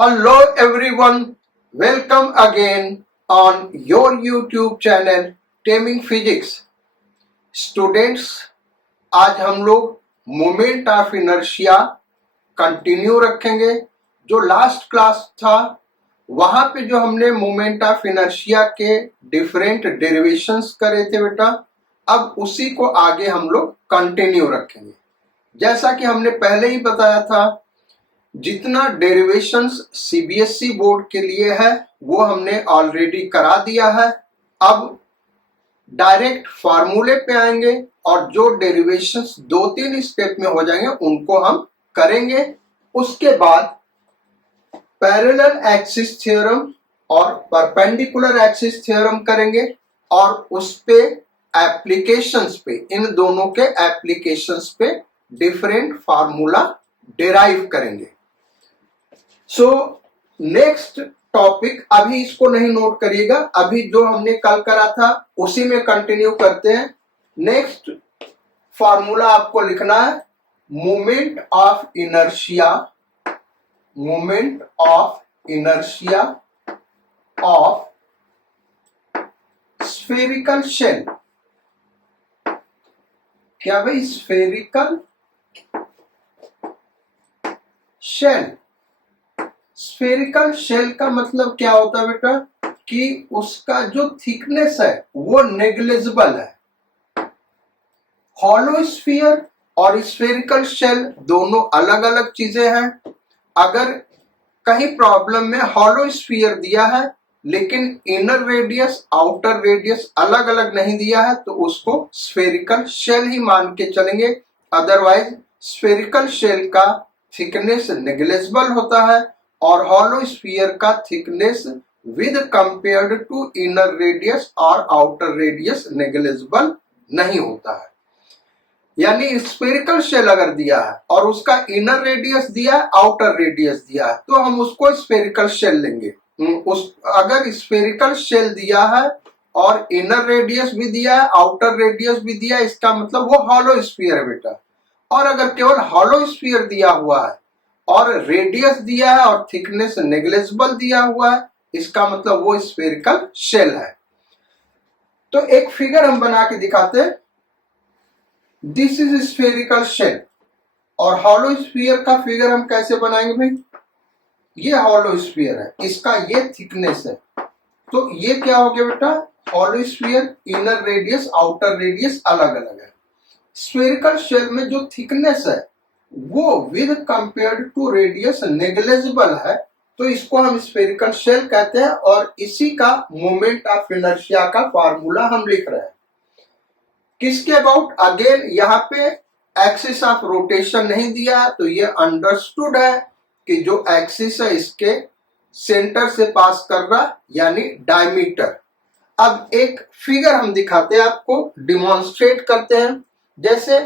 Hello everyone, welcome again on your YouTube channel Taming Physics. Students, आज हम लोग moment of inertia continue रखेंगे। जो लास्ट क्लास था वहां पे जो हमने मोमेंट ऑफ इनर्शिया के डिफरेंट डेरिवेशंस करे थे बेटा, अब उसी को आगे हम लोग कंटिन्यू रखेंगे। जैसा कि हमने पहले ही बताया था, जितना डेरिवेशंस सीबीएसई बोर्ड के लिए है वो हमने ऑलरेडी करा दिया है। अब डायरेक्ट फार्मूले पे आएंगे और जो डेरिवेशंस 2-3 स्टेप में हो जाएंगे उनको हम करेंगे। उसके बाद पैरेलल एक्सिस थ्योरम और परपेंडिकुलर एक्सिस थ्योरम करेंगे और उस पे एप्लीकेशंस पे, इन दोनों के एप्लीकेशंस पे डिफरेंट फार्मूला डिराइव करेंगे। सो नेक्स्ट टॉपिक, अभी इसको नहीं नोट करिएगा, अभी जो हमने कल करा था उसी में कंटिन्यू करते हैं। नेक्स्ट फार्मूला आपको लिखना है moment of inertia, moment of inertia of spherical shell. क्या भाई? Spherical shell. स्फेरिकल शेल का मतलब क्या होता है बेटा कि उसका जो थिकनेस है वो नेग्लिजिबल है। हॉलो स्फीयर और स्फेरिकल शेल दोनों अलग अलग चीजें हैं। अगर कहीं प्रॉब्लम में हॉलो स्फीयर दिया है लेकिन इनर रेडियस आउटर रेडियस अलग अलग नहीं दिया है तो उसको स्फेरिकल शेल ही मान के चलेंगे। अदरवाइज स्फेरिकल शेल का थिकनेस नेग्लिजिबल होता है और हॉलो स्फीयर का thickness with compared to inner radius और आउटर रेडियस नेग्लिजिबल नहीं होता है। यानी स्फेरिकल शेल अगर दिया है और उसका इनर रेडियस दिया है, आउटर रेडियस दिया है, तो हम उसको स्फेरिकल शेल लेंगे। अगर स्फेरिकल शेल दिया है और इनर रेडियस भी दिया है, आउटर रेडियस भी दिया है, इसका मतलब वो हॉलो स्फीयर है बेटा। और अगर केवल हॉलो स्फीयर दिया हुआ है और रेडियस दिया है और थिकनेस नेग्लिजिबल दिया हुआ है, इसका मतलब वो स्फेरिकल शेल है। तो एक फिगर हम बना के दिखाते हैं। This is spherical shell. और हॉलो स्फीयर का फिगर हम कैसे बनाएंगे भाई? ये हॉलो स्फीयर है, इसका ये थिकनेस है, तो ये क्या हो गया बेटा? Hollow sphere, inner radius outer radius अलग अलग है। स्फेरिकल शेल में जो थिकनेस है वो with compared to radius negligible है, तो इसको हम स्फेरिकल शेल कहते हैं और इसी का मोमेंट ऑफ इनर्शिया का फार्मूला हम लिख रहे हैं। किसके अबाउट? अगेन यहाँ पे एक्सिस ऑफ रोटेशन नहीं दिया तो ये अंडरस्टूड है कि जो एक्सिस है इसके सेंटर से पास कर रहा, यानी डायमीटर। अब एक फिगर हम दिखाते हैं आपको, डिमॉन्स्ट्रेट करते हैं। जैसे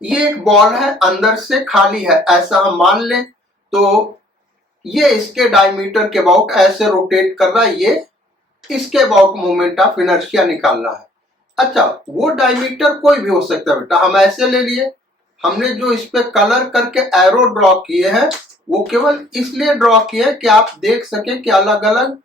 ये एक बॉल है, अंदर से खाली है, ऐसा हम मान लें, तो ये इसके डायमीटर के अबाउट ऐसे रोटेट कर रहा है, ये इसके अबाउट मोमेंट ऑफ इनर्शिया निकाल रहा है। अच्छा, वो डायमीटर कोई भी हो सकता है बेटा, हम ऐसे ले लिए। हमने जो इस पे कलर करके एरो ड्रॉ किए हैं वो केवल इसलिए ड्रॉ किए हैं कि आप देख सके कि अलग अलग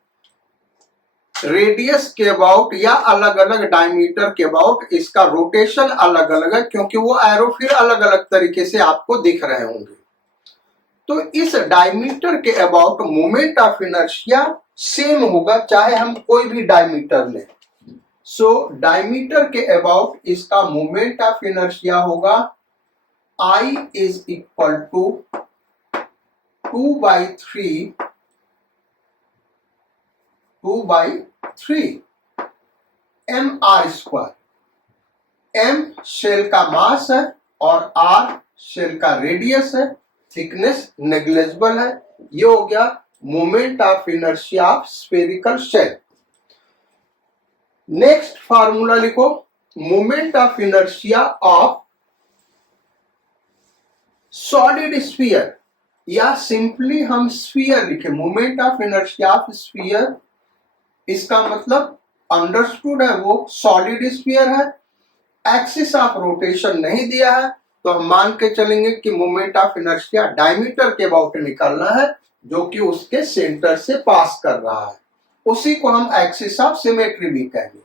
रेडियस के अबाउट या अलग अलग डायमीटर के अबाउट इसका रोटेशन अलग अलग है, क्योंकि वो एरो फिर अलग अलग तरीके से आपको दिख रहे होंगे। तो इस डायमीटर के about moment of inertia same होगा चाहे हम कोई भी डायमीटर लें। सो डायमीटर के अबाउट इसका मोमेंट ऑफ इनर्शिया होगा I is equal to 2/3 mr²। m shell का मास है और r शेल का रेडियस है, थिकनेस नेग्लिजिबल है। ये हो गया moment of inertia of spherical shell. Next formula लिखो, moment of inertia of solid sphere, या सिंपली हम स्फीयर लिखे, moment of inertia of sphere. इसका मतलब अंडरस्टूड है वो सॉलिड स्फीयर है, एक्सिस ऑफ रोटेशन नहीं दिया है, तो हम मान के चलेंगे कि मोमेंट ऑफ इनर्शिया डायमीटर के अबाउट निकालना है, जो कि उसके सेंटर से पास कर रहा है, उसी को हम एक्सिस ऑफ सिमेट्री भी कहेंगे।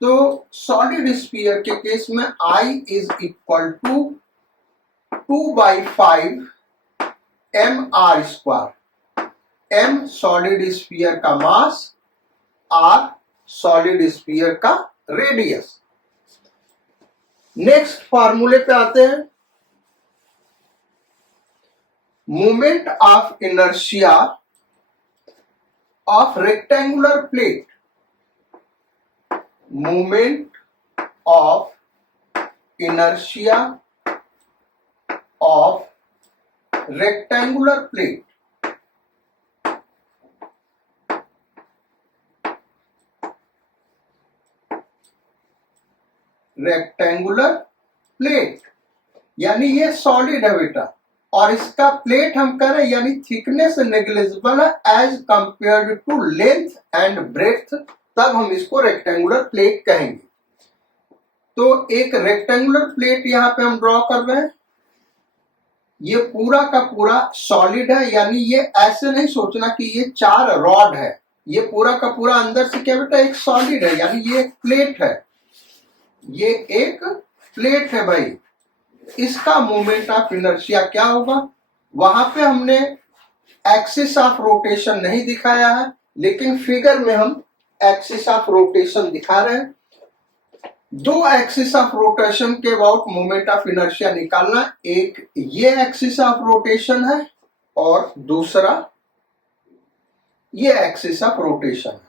तो सॉलिड स्फीयर के केस में I is equal to 2/5 mr²। m solid sphere का मास, r सॉलिड स्फीयर का रेडियस। नेक्स्ट फार्मूले पे आते हैं। Moment of inertia of rectangular plate, moment of inertia of rectangular plate, rectangular plate यानी ये सॉलिड है बेटा, और इसका प्लेट हम कह रहे हैं यानी थिकनेस नेग्लिजिबल है as compared to length and breadth, तब हम इसको रेक्टेंगुलर प्लेट कहेंगे। तो एक रेक्टेंगुलर प्लेट यहां पे हम ड्रॉ कर रहे हैं। ये पूरा का पूरा सॉलिड है, यानी ये ऐसे नहीं सोचना कि ये 4 रॉड है, ये पूरा का पूरा अंदर से क्या बेटा एक सॉलिड है, यानी ये एक प्लेट है, ये एक प्लेट है भाई। इसका मोमेंट ऑफ इनर्शिया क्या होगा, वहां पे हमने एक्सिस ऑफ रोटेशन नहीं दिखाया है, लेकिन फिगर में हम एक्सिस ऑफ रोटेशन दिखा रहे हैं। 2 एक्सिस ऑफ रोटेशन के अबाउट मोमेंट ऑफ इनर्शिया निकालना, एक ये एक्सिस ऑफ रोटेशन है और दूसरा ये एक्सिस ऑफ रोटेशन है।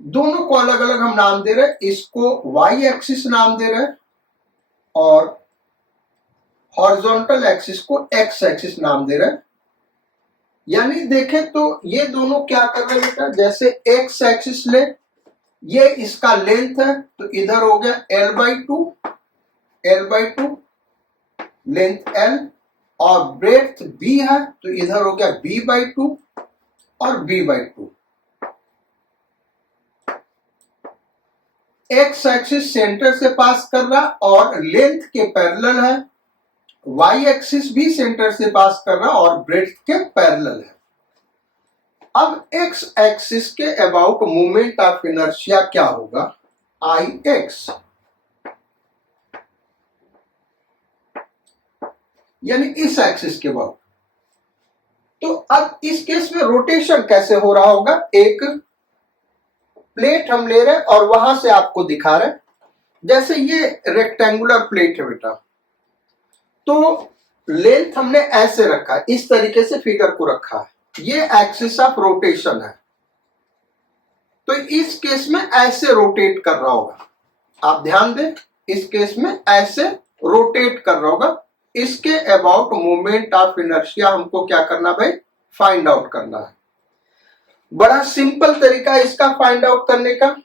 दोनों को अलग अलग हम नाम दे रहे हैं, इसको वाई एक्सिस नाम दे रहे हैं और हॉरिजॉन्टल एक्सिस को एक्स एक्सिस नाम दे रहे हैं। यानी देखें तो ये दोनों क्या कर रहे हैं बेटा, जैसे एक्स एक्सिस ले, ये इसका लेंथ है तो इधर हो गया l/2 लेंथ l, और ब्रेथ b है तो इधर हो गया b/2 और b/2। एक्स एक्सिस सेंटर से पास कर रहा और लेंथ के पैरेलल है, वाई एक्सिस भी सेंटर से पास कर रहा और ब्रेथ के पैरेलल है। अब एक्स एक्सिस के अबाउट मोमेंट ऑफ इनर्शिया क्या होगा, Ix, यानी इस एक्सिस के अबाउट। तो अब इस केस में रोटेशन कैसे हो रहा होगा, एक प्लेट हम ले रहे हैं और वहां से आपको दिखा रहे हैं, जैसे ये रेक्टेंगुलर प्लेट है बेटा, तो लेंथ हमने ऐसे रखा है, इस तरीके से फिगर को रखा है, ये एक्सिस ऑफ रोटेशन है। तो इस केस में ऐसे रोटेट कर रहा होगा, आप ध्यान दें, इस केस में ऐसे रोटेट कर रहा होगा। इसके अबाउट मोमेंट ऑफ इनर्शिया हमको क्या करना भाई, फाइंड आउट करना है। बड़ा सिंपल तरीका है इसका फाइंड आउट करने का।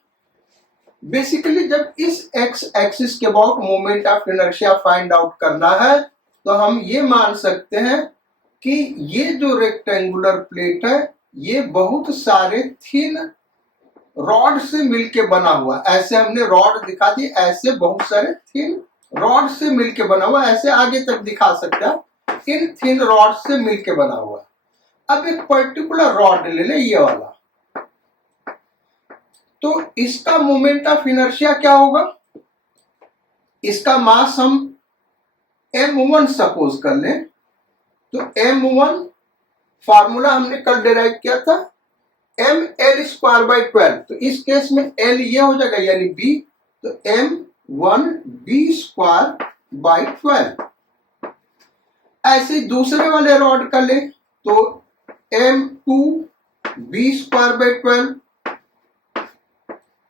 बेसिकली जब इस एक्स एक्सिस के about moment of inertia find out करना है तो हम ये मान सकते हैं कि ये जो रेक्टेंगुलर प्लेट है ये बहुत सारे थिन रॉड से मिलके बना हुआ, ऐसे हमने रॉड दिखा दी, ऐसे बहुत सारे थिन रॉड से मिलके बना हुआ, ऐसे आगे तक दिखा सकते हैं, इन थिन रॉड से मिलके बना हुआ। अब एक पर्टिकुलर रॉड ले ले, ये वाला, तो इसका मोमेंट ऑफ इनर्शिया क्या होगा, इसका मास हम m1 सपोज कर लें, तो m1 फार्मूला हमने कल डिराइव किया था ml²/12, तो इस केस में l ये हो जाएगा यानी b, तो m1b²/12। ऐसे दूसरे वाले रॉड का ले तो m2b²/12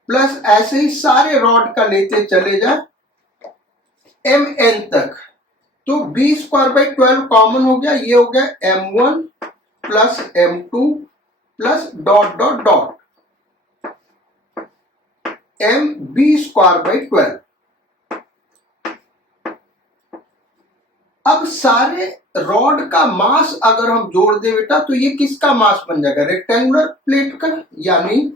प्लस ऐसे ही सारे रॉड का लेते चले जाए mn तक, तो b²/12 कॉमन हो गया, ये हो गया m1 plus m2 plus dot dot dot mb²/12। अब सारे रॉड का मास अगर हम जोड़ दे बेटा तो ये किसका मास बन जाएगा, रेक्टेंगुलर प्लेट का, यानी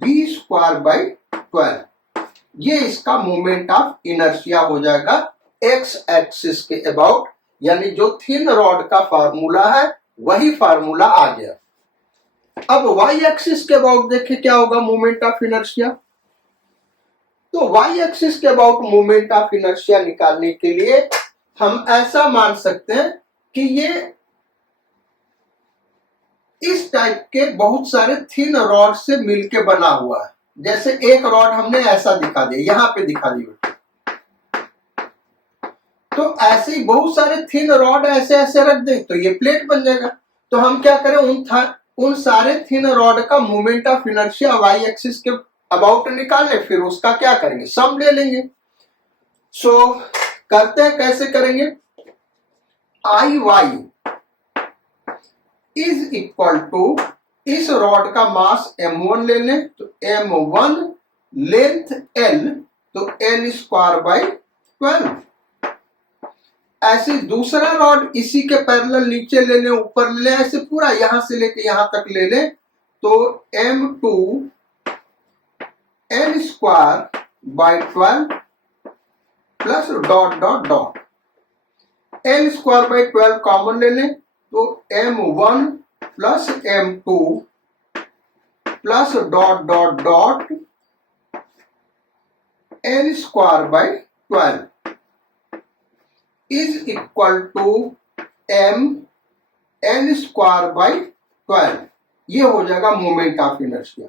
mb²/12। ये इसका मोमेंट ऑफ इनर्शिया हो जाएगा एक्स एक्सिस के अबाउट, यानी जो थिन रॉड का फार्मूला है वही फार्मूला आ गया। अब वाई एक्सिस के अबाउट देखें क्या होगा मोमेंट ऑफ इनर्शिया। तो वाई एक्सिस के अबाउट मोमेंट ऑफ इनर्शिया निकालने के लिए हम ऐसा मान सकते हैं कि ये इस टाइप के बहुत सारे थिन रॉड से मिलके बना हुआ है। जैसे एक रॉड हमने ऐसा दिखा दिया, यहां पे दिखा दिया, तो ऐसे ही बहुत सारे थिन रॉड ऐसे ऐसे रख दें तो ये प्लेट बन जाएगा। तो हम क्या करें, उन सारे थिन रॉड का moment of inertia Y axis के अबाउट निकाल ले, फिर उसका क्या करेंगे, सम ले लेंगे। सो करते हैं, कैसे करेंगे, आई वाई इज इक्वल टू, इस रॉड का मास m1 ले लें तो m1, लेंथ l तो l स्क्वायर बाई 12। ऐसे दूसरा रॉड इसी के पैरेलल नीचे ले लें, ऊपर ले लें, ऐसे पूरा यहां से लेके यहां तक ले लें तो m2 l square by 12 plus dot dot dot, l square by 12 common ले लें तो m1 plus m2 plus dot dot dot l square by 12 is equal to m l square by 12। ये हो जाएगा मोमेंट ऑफ इनर्शिया।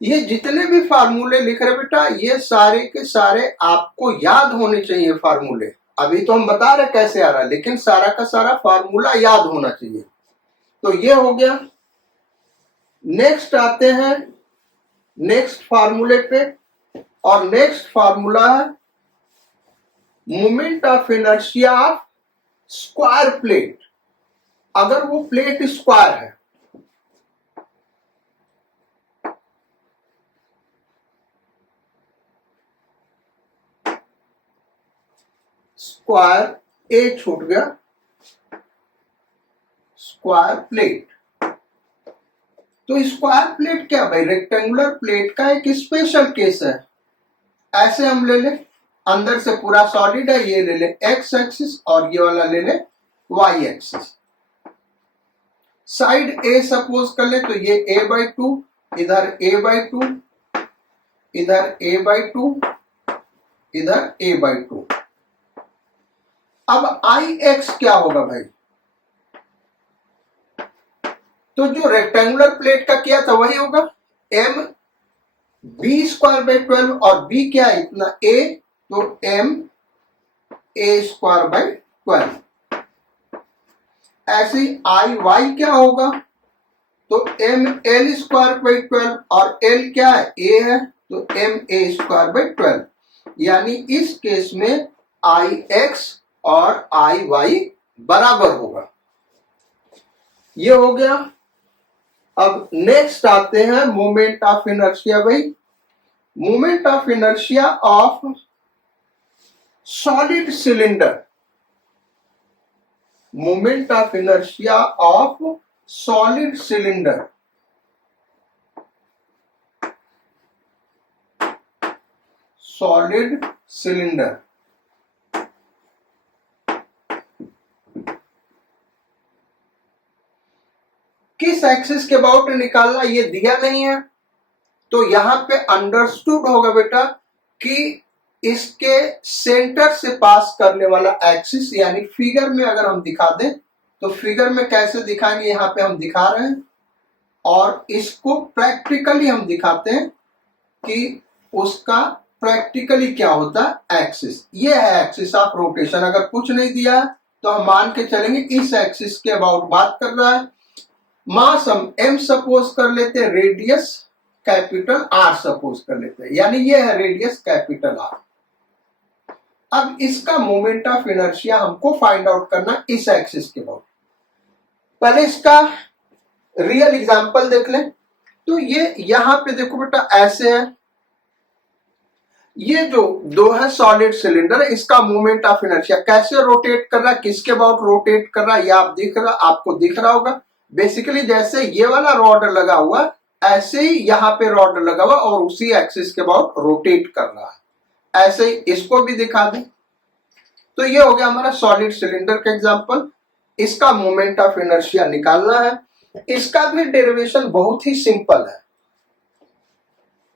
ये जितने भी फार्मूले लिख रहे बेटा, ये सारे के सारे आपको याद होने चाहिए फार्मूले। अभी तो हम बता रहे कैसे आ रहा है, लेकिन सारा का सारा फार्मूला याद होना चाहिए। तो ये हो गया। नेक्स्ट आते हैं नेक्स्ट फार्मूले पे, और नेक्स्ट फार्मूला है moment of inertia of square plate. अगर वो प्लेट स्क्वायर है, स्क्वायर ए छूट गया, स्क्वायर प्लेट। तो स्क्वायर प्लेट क्या भाई, रेक्टेंगुलर प्लेट का एक स्पेशल केस है। ऐसे हम ले लें, अंदर से पूरा सॉलिड है, ये ले ले एक्स एक्सिस और ये वाला ले ले Y axis. Side A suppose कर ले तो ये a/2, इधर a/2, इधर a/2, इधर a/2। अब आई एक्स क्या होगा भाई, तो जो रेक्टेंगुलर प्लेट का किया था वही होगा, m b स्क्वायर बाई 12, और b क्या है इतना a, तो m a स्क्वायर बाई 12। ऐसे ही आई वाई क्या होगा, तो m l स्क्वायर बाई 12, और l क्या है a है, तो m a स्क्वायर बाई 12। यानी इस केस में आई एक्स और आई वाई बराबर होगा। ये हो गया। अब नेक्स्ट आते हैं मोमेंट ऑफ इनर्शिया भाई। Moment of inertia of solid cylinder, moment of inertia of solid cylinder. Solid cylinder किस एक्सिस के अबाउट निकालना ये दिया नहीं है, तो यहां पे अंडरस्टूड होगा बेटा कि इसके सेंटर से पास करने वाला एक्सिस, यानी फिगर में अगर हम दिखा दें तो फिगर में कैसे दिखाएंगे, यहां पे हम दिखा रहे हैं, और इसको प्रैक्टिकली हम दिखाते हैं कि उसका प्रैक्टिकली क्या होता है एक्सिस। ये है एक्सिस ऑफ रोटेशन। अगर कुछ नहीं दिया तो हम मान के चलेंगे इस एक्सिस के अबाउट बात कर रहा है। मास हम m सपोज कर लेते हैं, रेडियस कैपिटल R सपोज कर लेते हैं, यानी ये है रेडियस कैपिटल R। अब इसका मोमेंट ऑफ इनर्शिया हमको फाइंड आउट करना इस एक्सिस के अबाउट। पहले इसका रियल एग्जांपल देख लें। तो ये यहां पे देखो बेटा ऐसे है, ये जो दो है सॉलिड सिलेंडर, इसका मोमेंट ऑफ इनर्शिया कैसे रोटेट कर रहा है, किसके अबाउट रोटेट कर रहा है, ये आपको दिख रहा होगा। बेसिकली जैसे ये वाला रॉड लगा हुआ ऐसे ही यहाँ पे रॉड लगा हुआ और उसी एक्सिस के अबाउट रोटेट कर रहा है। ऐसे ही इसको भी दिखा दें तो ये हो गया हमारा सॉलिड सिलेंडर का एग्जांपल। इसका मोमेंट ऑफ इनर्शिया निकालना है। इसका भी डेरिवेशन बहुत ही सिंपल है।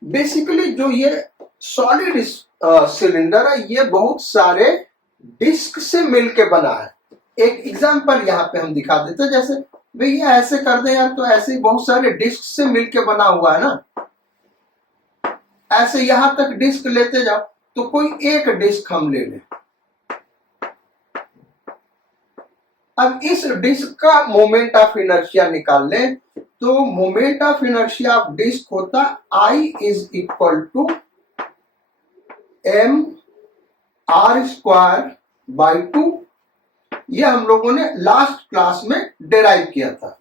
बेसिकली जो ये सॉलिड सिलेंडर है ये बहुत सारे डिस्क से मिलके बना है। एक एग्जांपल यहाँ पे हम दिखा देते हैं, जैसे भैया ऐसे कर दे यार, तो ऐसे ही बहुत सारे डिस्क से मिलके बना हुआ है ना। ऐसे यहां तक डिस्क लेते जाओ तो कोई एक डिस्क हम ले लें। अब इस डिस्क का मोमेंट ऑफ इनर्शिया निकाल लें तो moment of inertia of disc होता I is equal to m r square by 2। ये हम लोगों ने लास्ट क्लास में डिराइव किया था,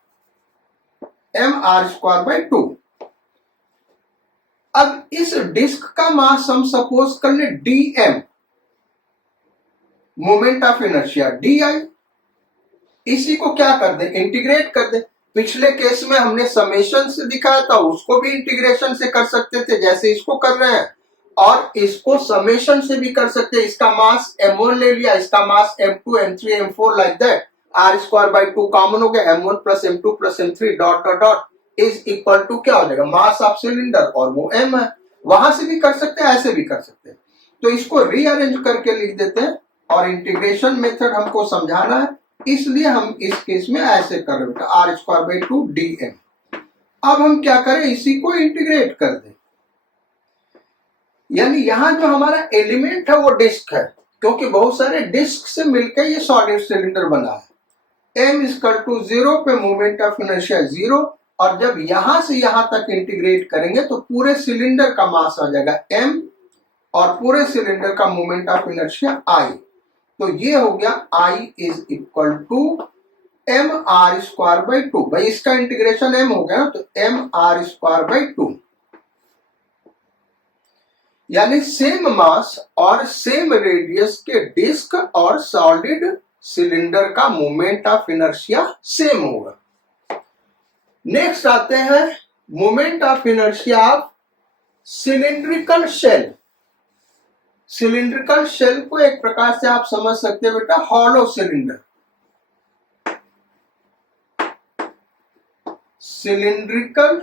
m r स्क्वायर बाई 2। अब इस डिस्क का मास हम सपोज कर ले dm, moment of inertia di। इसी को क्या कर दे, इंटीग्रेट कर दे। पिछले केस में हमने समेशन से दिखाया था, उसको भी इंटीग्रेशन से कर सकते थे जैसे इसको कर रहे हैं, और इसको समेशन से भी कर सकते हैं। इसका मास m1 ले लिया, इसका mass m2 m3 m4 like that, r square by 2 common हो गया, m1 plus m2 plus m3 dot dot dot is equal to क्या हो जाएगा, मास ऑफ सिलेंडर, और वो m है। वहां से भी कर सकते हैं, ऐसे भी कर सकते हैं। तो इसको रीअरेंज करके लिख देते हैं, और इंटीग्रेशन मेथड हमको समझाना है, इसलिए हम इस केस में ऐसे कर रहे हैं, आर स्क्वायर बाई 2 dm। अब हम क्या करें, इसी को इंटीग्रेट कर दें। यानी यहां जो हमारा एलिमेंट है वो डिस्क है, क्योंकि बहुत सारे डिस्क से मिलकर ये सॉलिड सिलेंडर बना है। m इक्वल टू 0 पे मोमेंट ऑफ इनर्शिया 0, और जब यहां से यहां तक इंटीग्रेट करेंगे तो पूरे सिलेंडर का मास आ जाएगा m, और पूरे सिलेंडर का मोमेंट ऑफ इनर्शिया I। तो ये हो गया I is equal to m r square by 2। भाई इसका इंटीग्रेशन m हो गया, तो m r स्क्वायर बाई 2, यानी सेम मास और सेम रेडियस के डिस्क और सॉलिड सिलेंडर का मोमेंट ऑफ इनर्शिया सेम होगा। नेक्स्ट आते हैं moment of inertia of cylindrical shell. Cylindrical shell को एक प्रकार से आप समझ सकते हैं बेटा hollow cylinder. Cylindrical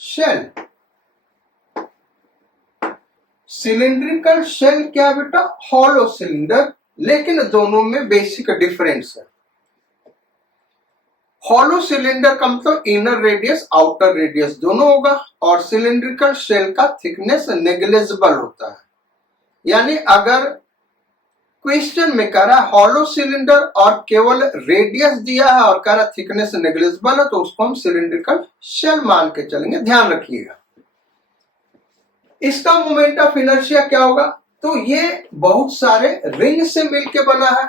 shell, cylindrical shell क्या है बेटा, हॉलो सिलेंडर। लेकिन दोनों में बेसिक डिफरेंस है। हॉलो सिलेंडर का मतलब इनर रेडियस आउटर रेडियस दोनों होगा, और सिलिंड्रिकल शेल का थिकनेस नेग्लिजिबल होता है। यानी अगर क्वेश्चन में कह रहा है हॉलो सिलेंडर और केवल रेडियस दिया है और कह रहा थिकनेस नेग्लिजिबल है, तो उसको हम सिलिंड्रिकल शेल मान के चलेंगे, ध्यान रखिएगा। इसका मोमेंट ऑफ इनर्शिया क्या होगा, तो ये बहुत सारे रिंग से मिलके बना है।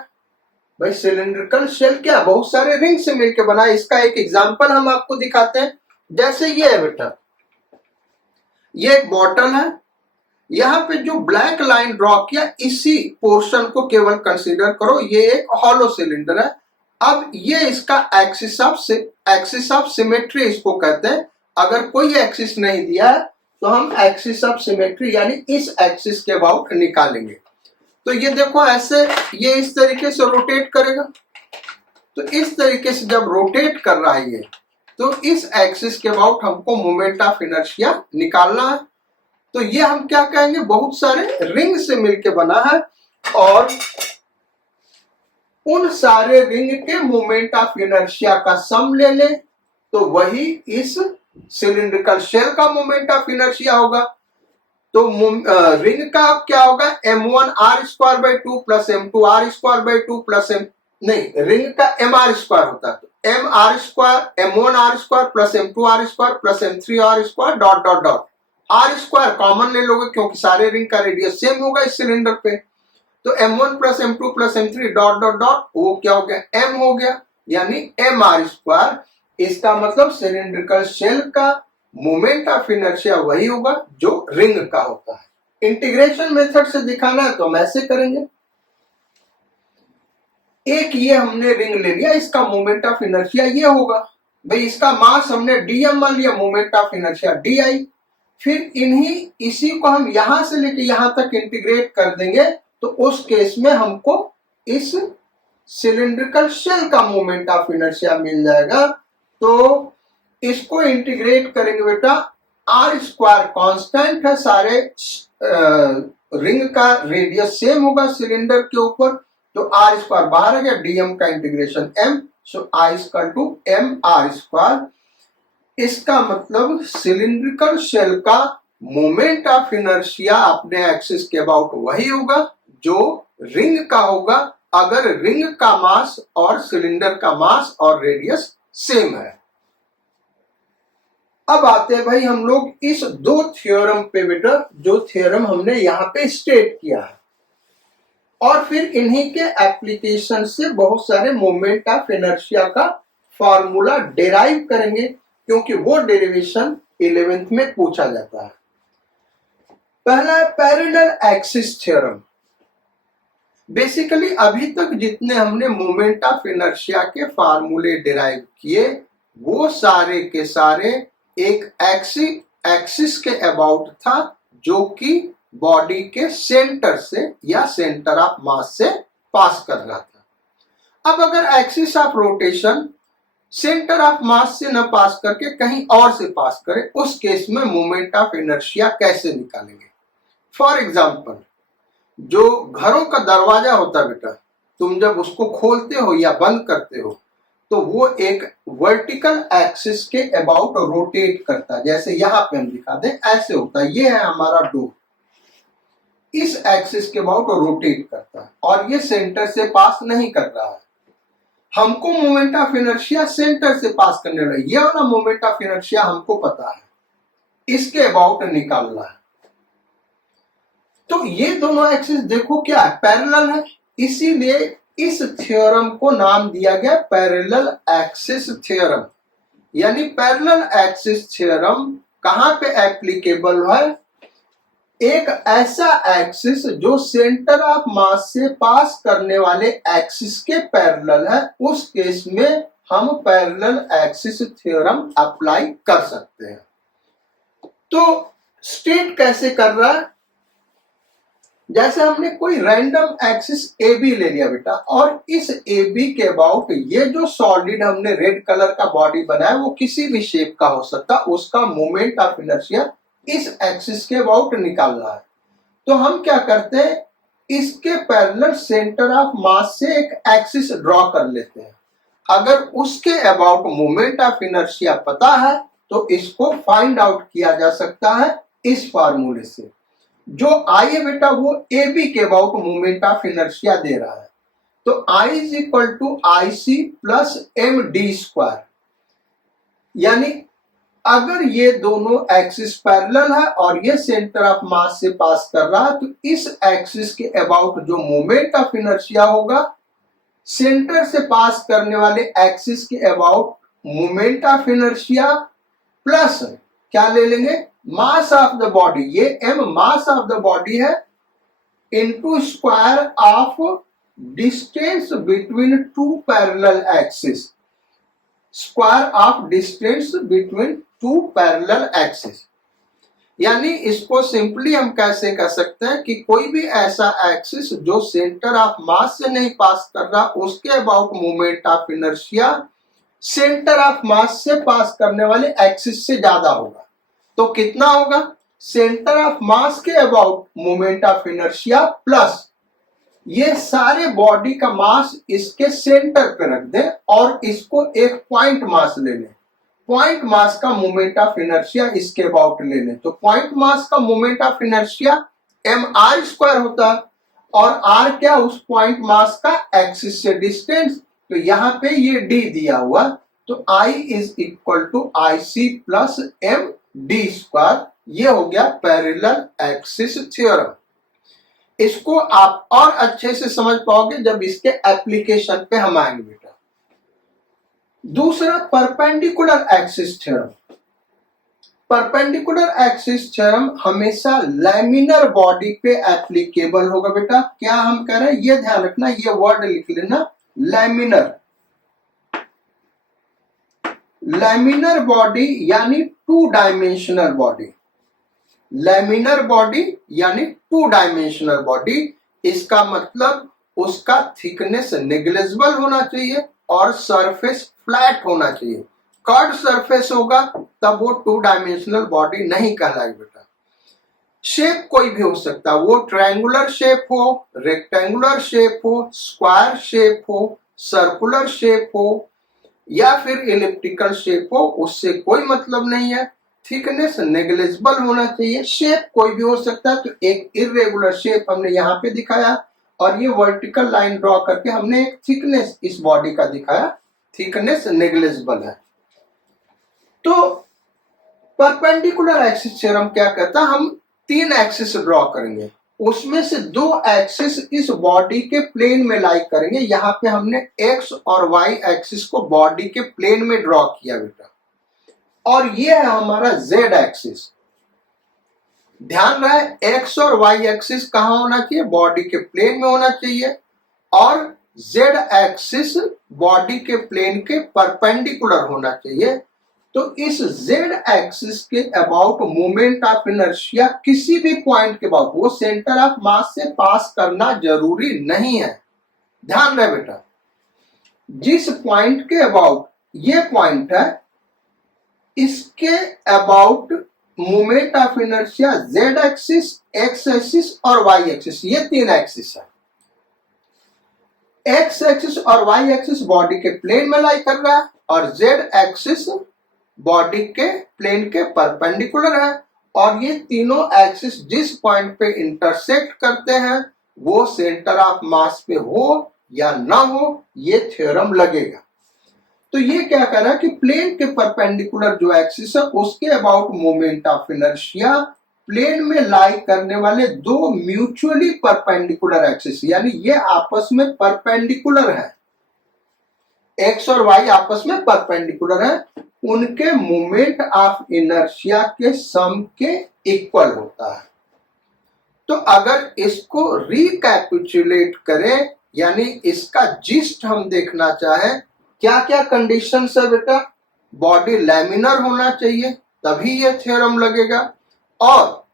भाई सिलिंड्रिकल शेल क्या, बहुत सारे रिंग से मिलके बना है। इसका एक एग्जांपल हम आपको दिखाते हैं। जैसे ये है बेटा, ये एक बॉटल है, यहां पे जो ब्लैक लाइन ड्रॉ किया इसी पोर्शन को केवल कंसीडर करो, ये एक हॉलो सिलेंडर है। अब ये इसका एक्सिस ऑफ सिमेट्री इसको कहते हैं। अगर कोई एक्सिस नहीं दिया है तो हम एक्सिस ऑफ सिमेट्री यानी इस एक्सिस के अबाउट निकालेंगे। तो ये देखो ऐसे ये इस तरीके से रोटेट करेगा, तो इस तरीके से जब रोटेट कर रहा है ये, तो इस एक्सिस के अबाउट हमको मोमेंट ऑफ इनर्शिया निकालना है। तो ये हम क्या कहेंगे, बहुत सारे रिंग से मिलके बना है, और उन सारे रिंग के मोमेंट ऑफ इनर्शिया का सम ले ले तो वही इस सिलिंड्रिकल शेल का मोमेंट ऑफ इनर्शिया होगा। तो रिंग का क्या होगा, m1 r square by 2 plus m2 r square by 2 plus नहीं, रिंग का mr स्क्वायर होता है, तो mr square m1 r square plus m2 r square plus m3 r square dot dot dot. r square common ले लोगे क्योंकि सारे ring का रेडियस सेम होगा इस सिलेंडर पे, तो m1 plus m2 plus m3 dot dot dot, वो क्या हो गया, m हो गया, यानी mr स्क्वायर। इसका मतलब सिलिंड्रिकल शेल का मोमेंट ऑफ इनर्शिया वही होगा जो रिंग का होता है। इंटीग्रेशन मेथड से दिखाना है तो हम ऐसे करेंगे। एक ये हमने रिंग ले लिया, इसका मोमेंट ऑफ इनर्शिया ये होगा। भाई इसका मास हमने dm मान लिया, मोमेंट ऑफ इनर्शिया di। फिर इसी को हम यहां से लेके यहां तक इंटीग्रेट कर देंगे, तो उस केस में हमको इस सिलिंड्रिकल शेल का मोमेंट ऑफ इनर्शिया मिल जाएगा। तो इसको इंटीग्रेट करेंगे बेटा, आर स्क्वायर कांस्टेंट है, सारे रिंग का रेडियस सेम होगा सिलेंडर के ऊपर, तो आर स्क्वायर बाहर आ गया, डीएम का integration M, so I equal to M R square. इसका मतलब सिलिंड्रिकल शेल का मोमेंट ऑफ इनर्शिया अपने एक्सिस के अबाउट वही होगा जो रिंग का होगा, अगर रिंग का मास और सिलेंडर का मास और रेडियस सेम है। अब आते हैं भाई हम लोग इस दो थ्योरम पे बेटा, जो थ्योरम हमने यहां पे स्टेट किया है, और फिर इन्हीं के एप्लीकेशन से बहुत सारे मोमेंट ऑफ इनर्शिया का फॉर्मूला डेराइव करेंगे, क्योंकि वो डेरिवेशन 11th में पूछा जाता है। पहला है पैरेलल एक्सिस थ्योरम। बेसिकली अभी तक जितने हमने मोमेंट ऑफ इनर्शिया के फार्मूले डिराइव किए, वो सारे के सारे एक एक्सिस के अबाउट था, जो कि बॉडी के सेंटर से या सेंटर ऑफ मास से पास कर रहा था। अब अगर axis of rotation centre of mass से न पास करके कहीं और से पास करे, उस केस में मोमेंट ऑफ इनर्शिया कैसे निकालेंगे? फॉर एग्जाम्पल, जो घरों का दरवाजा होता है बेटा, तुम जब उसको खोलते हो या बंद करते हो, तो वो एक वर्टिकल एक्सिस के अबाउट रोटेट करता है। जैसे यहां पे हम दिखा दें, ऐसे होता है, ये है हमारा डोर, इस एक्सिस के अबाउट रोटेट करता है, और ये सेंटर से पास नहीं कर रहा है। हमको मोमेंट ऑफ इनर्शिया सेंटर से पास करने वाला, ये वाला मोमेंट ऑफ इनर्शिया हमको पता है, इसके अबाउट निकालना है। तो ये दोनों एक्सिस देखो क्या है, पैरेलल है, इसीलिए इस थ्योरम को नाम दिया गया पैरेलल एक्सिस थ्योरम। यानी पैरेलल एक्सिस थ्योरम कहां पे एप्लीकेबल है? एक ऐसा एक्सिस जो सेंटर ऑफ मास से पास करने वाले एक्सिस के पैरेलल है, उस केस में हम पैरेलल एक्सिस थ्योरम अप्लाई कर सकते हैं। तो स्टेट कैसे कर रहा है? जैसे हमने कोई रैंडम एक्सिस ए बी ले लिया बेटा, और इस ए बी के अबाउट ये जो सॉलिड हमने रेड कलर का बॉडी बनाया, वो किसी भी शेप का हो सकता, उसका मोमेंट ऑफ इनर्शिया इस एक्सिस के अबाउट निकालना है। तो हम क्या करते हैं, इसके पैरेलल सेंटर ऑफ मास से एक एक्सिस ड्रॉ कर लेते हैं। अगर उसके अबाउट मोमेंट ऑफ इनर्शिया पता है, तो इसको फाइंड आउट किया जा सकता है इस फार्मूले से। जो आई है बेटा, वो ए बी के अबाउट मोमेंट ऑफ इनर्शिया दे रहा है, तो I is equal to I C plus M D square. यानी अगर ये दोनों एक्सिस पैरेलल है और ये सेंटर ऑफ मास से पास कर रहा है, तो इस एक्सिस के अबाउट जो मोमेंट ऑफ इनर्शिया होगा, सेंटर से पास करने वाले एक्सिस के about moment of inertia plus क्या ले लेंगे, मास ऑफ द बॉडी, ये M mass of the body है, into square of distance between two parallel axis, square of distance between two parallel axis. यानी इसको सिंपली हम कैसे कह सकते हैं कि कोई भी ऐसा एक्सिस जो सेंटर ऑफ मास से नहीं पास कर रहा, उसके about moment of inertia centre of mass से पास करने वाले एक्सिस से ज्यादा होगा। तो कितना होगा, सेंटर ऑफ मास के about moment of inertia plus ये सारे बॉडी का मास इसके सेंटर पे रख दें, और इसको एक पॉइंट मास ले लें, पॉइंट मास का मोमेंट ऑफ इनर्शिया इसके अबाउट ले लें। तो पॉइंट मास का moment of inertia M R square होता है, और आर क्या, उस पॉइंट मास का एक्सिस से डिस्टेंस, तो यहां पे ये डी दिया हुआ, तो I is equal to I C plus M D square. ये हो गया पैरेलल एक्सिस थ्योरम। इसको आप और अच्छे से समझ पाओगे जब इसके एप्लीकेशन पे हम आएंगे बेटा। दूसरा perpendicular axis theorem. Perpendicular axis theorem हमेशा लैमिनर बॉडी पे एप्लीकेबल होगा बेटा। क्या हम कह रहे हैं, ये ध्यान रखना, ये वर्ड लिख लेना, लैमिनर। लैमिनर बॉडी यानी two dimensional body. Laminar body यानी 2 डायमेंशनल बॉडी, इसका मतलब उसका थिकनेस नेग्लिजिबल होना चाहिए और सरफेस फ्लैट होना चाहिए। कर्ड सरफेस होगा तब वो 2 डायमेंशनल बॉडी नहीं कहलाएगी बेटा। शेप कोई भी हो सकता है, वो ट्रायंगुलर शेप हो, रेक्टेंगुलर शेप हो, स्क्वायर शेप हो, सर्कुलर शेप हो या फिर इलिप्टिकल शेप हो, उससे कोई मतलब नहीं है। थिकनेस नेग्लिजिबल होना चाहिए। शेप कोई भी हो सकता है, तो एक इरेगुलर शेप हमने यहाँ पे दिखाया और ये वर्टिकल लाइन ड्रॉ करके हमने एक थिकनेस इस बॉडी का दिखाया, थिकनेस नेग्लिजिबल है। तो परपेंडिकुलर एक्सिस थ्योरम क्या कहता है, हम 3 एक्सिस ड्रॉ करेंगे, उसमें से 2 एक्सिस इस बॉडी के प्लेन में लाई करेंगे। यहाँ पे हमने एक्स और वाई एक्सिस को बॉडी के प्लेन में ड्रॉ किया बेटा, और ये है हमारा जेड एक्सिस। ध्यान रहे एक्स और वाई एक्सिस कहाँ होना चाहिए, बॉडी के प्लेन में होना चाहिए, और जेड एक्सिस बॉडी के प्लेन के परपेंडिकुलर होना चाहिए। तो इस जेड एक्सिस के अबाउट मोमेंट ऑफ इनर्शिया किसी भी पॉइंट के अबाउट, वो सेंटर ऑफ मास से पास करना जरूरी नहीं है। ध्यान रहे बेटा, जिस पॉइंट के अबाउट ये पॉइंट है, इसके about moment of inertia Z axis, x axis और वाई एक्सिस, ये 3 एक्सिस है। एक्स एक्सिस और वाई एक्सिस बॉडी के प्लेन में लाई कर रहा है और जेड एक्सिस बॉडी के प्लेन के परपेंडिकुलर है, और ये तीनों एक्सिस जिस पॉइंट पे इंटरसेक्ट करते हैं वो सेंटर ऑफ मास पे हो या ना हो, ये थ्योरम लगेगा। तो ये क्या कर रहा है कि प्लेन के परपेंडिकुलर जो एक्सिस है उसके about moment of inertia plane में लाई करने वाले 2 म्यूचुअली परपेंडिकुलर एक्सिस, यानी ये आपस में परपेंडिकुलर है, एक्स और वाई आपस में परपेंडिकुलर है, उनके मोमेंट ऑफ इनर्शिया के सम के इक्वल होता है। तो अगर इसको रिकैपिचुलेट करें, यानी इसका जिस्ट हम देखना चाहें, क्या क्या कंडीशंस है बेटा, बॉडी लैमिनर होना चाहिए तभी यह थ्योरम लगेगा, और